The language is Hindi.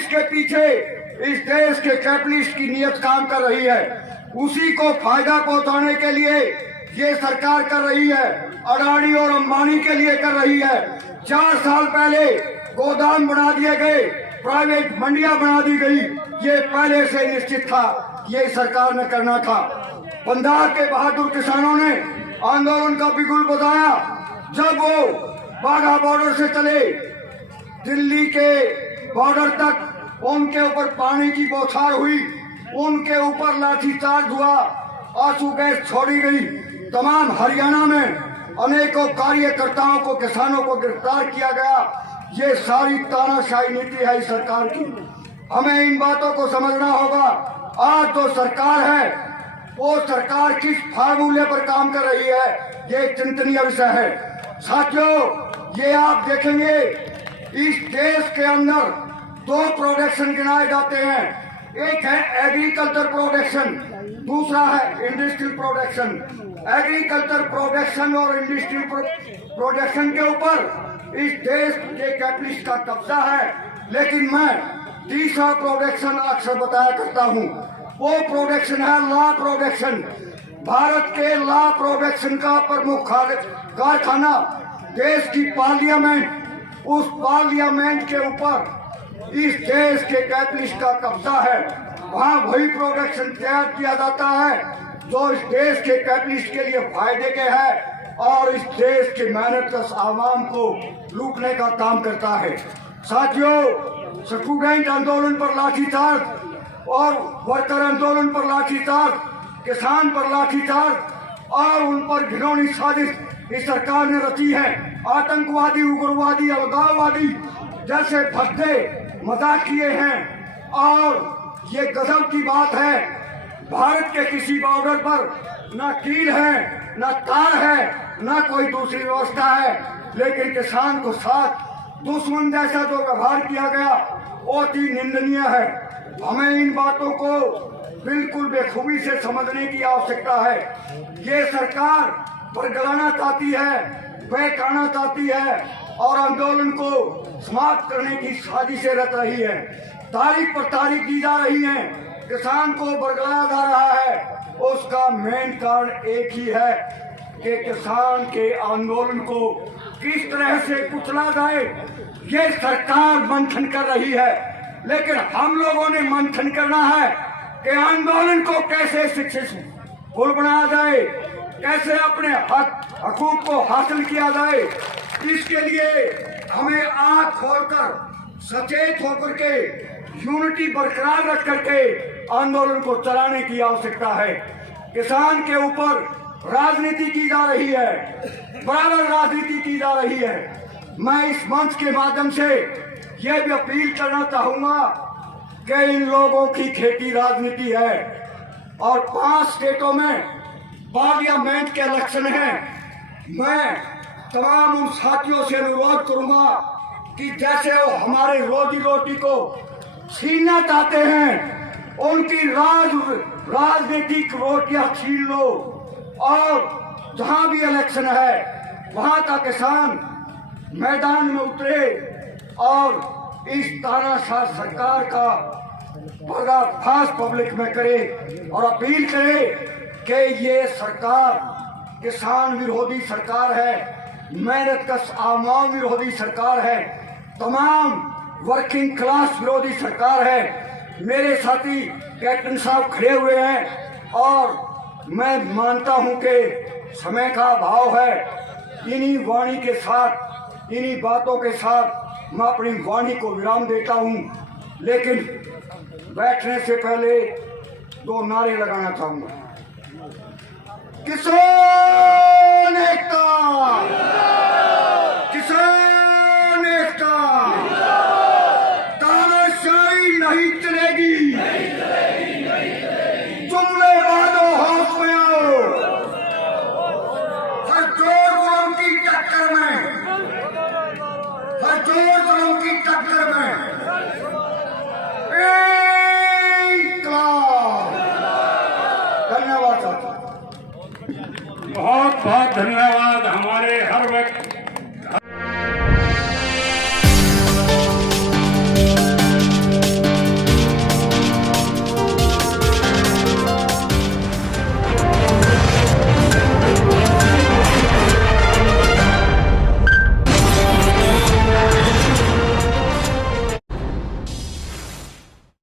जिसके पीछे इस देश के कैपिटलिस्ट की नीयत काम कर रही है, उसी को फायदा पहुंचाने के लिए ये सरकार कर रही है, अडानी और अंबानी के लिए कर रही है। 4 साल पहले गोदाम बना दिए गए, प्राइवेट मंडियां बना दी गई, ये पहले से निश्चित था, ये सरकार ने करना था। पंजाब के बहादुर किसानों ने आंदोलन का बिगुल बजाया जब वो बाघा बॉर्डर से चले दिल्ली के बॉर्डर तक, उनके ऊपर पानी की बौछार हुई, उनके ऊपर लाठीचार्ज हुआ, आंसू गैस छोड़ी गई। तमाम हरियाणा में अनेकों कार्यकर्ताओं को, किसानों को गिरफ्तार किया गया। ये सारी तानाशाही नीति है इस सरकार की। हमें इन बातों को समझना होगा। आज जो सरकार है वो सरकार किस फार्मूले पर काम कर रही है, ये चिंतनीय विषय है। साथियों, ये आप देखेंगे इस देश के अंदर 2 प्रोडक्शन गिनाए जाते हैं। एक है एग्रीकल्चर प्रोडक्शन, दूसरा है इंडस्ट्रियल प्रोडक्शन। एग्रीकल्चर प्रोडक्शन और इंडस्ट्रियल प्रोडक्शन के ऊपर इस देश के कैपिटलिस्ट का कब्जा है, लेकिन मैं तीसरा प्रोडक्शन अक्सर बताया करता हूँ। वो प्रोडक्शन है लॉ प्रोडक्शन। भारत के लॉ प्रोडक्शन का प्रमुख कारखाना देश की पार्लियामेंट, उस पार्लियामेंट के ऊपर इस देश के कैपिटलिस्ट का कब्जा है। वहाँ वही प्रोडक्शन तैयार किया जाता है जो इस देश के कैपिटलिस्ट के लिए फायदे के है और इस देश के मेहनतकश आवाम को लूटने का काम करता है। साथियों, स्टूडेंट आंदोलन पर लाठीचार्ज और वर्कर आंदोलन पर लाठीचार्ज, किसान पर लाठीचार्ज और उन पर घिनौनी साजिश इस सरकार ने रची है। आतंकवादी, उग्रवादी, अलगाववादी जैसे भद्दे मजाक किए हैं और ये गजब की बात है, भारत के किसी बॉर्डर पर न कील है, न तार है, न कोई दूसरी व्यवस्था है, लेकिन किसान को साथ दुश्मन जैसा जो व्यवहार किया गया वो अति निंदनीय है। हमें इन बातों को बिल्कुल बेखूबी से समझने की आवश्यकता है। ये सरकार बरगलाना चाहती है, बहकाना चाहती है और आंदोलन को समाप्त करने की साजिशें रच रही है। तारीख पर तारीख दी जा रही है, किसान को बरगलाया जा रहा है। उसका मेन कारण एक ही है कि किसान के आंदोलन को किस तरह से कुचला जाए, ये सरकार मंथन कर रही है। लेकिन हम लोगों ने मंथन करना है कि आंदोलन को कैसे सक्सेसफुल बनाया जाए, कैसे अपने हकूक को हासिल किया जाए। इसके लिए हमें आंख खोलकर सचेत होकर के यूनिटी बरकरार रख करके आंदोलन को चलाने की आवश्यकता है। किसान के ऊपर राजनीति की जा रही है, बराबर राजनीति की जा रही है। मैं इस मंच के माध्यम से यह भी अपील करना चाहूंगा कि इन लोगों की खेती राजनीति है और 5 स्टेटों में पार्लियामेंट के इलेक्शन है। मैं तमाम उन साथियों से अनुरोध करूंगा कि जैसे वो हमारे रोजी रोटी को छीनना चाहते हैं, उनकी राजनीतिक रोटियां छीन लो और जहां भी इलेक्शन है वहां का किसान मैदान में उतरे और इस तानाशाह सरकार का पर्दाफाश पब्लिक में करे और अपील करे कि ये सरकार किसान विरोधी सरकार है, मेहनतकश आवाम विरोधी सरकार है, तमाम वर्किंग क्लास विरोधी सरकार है। मेरे साथी कैप्टन साहब खड़े हुए हैं और मैं मानता हूं कि समय का अभाव है। इन्हीं वाणी के साथ, इन्हीं बातों के साथ मैं अपनी वाणी को विराम देता हूं, लेकिन बैठने से पहले 2 नारे लगाना चाहूंगा। किसान एकता, किसान एकता, तानाशाही नहीं चलेगी, जुमले वालों होश में आओ। हर जोर गुलाम की टक्कर में, हर जोर गुलाम की टक्कर में बहुत बहुत धन्यवाद। हमारे हर वक्त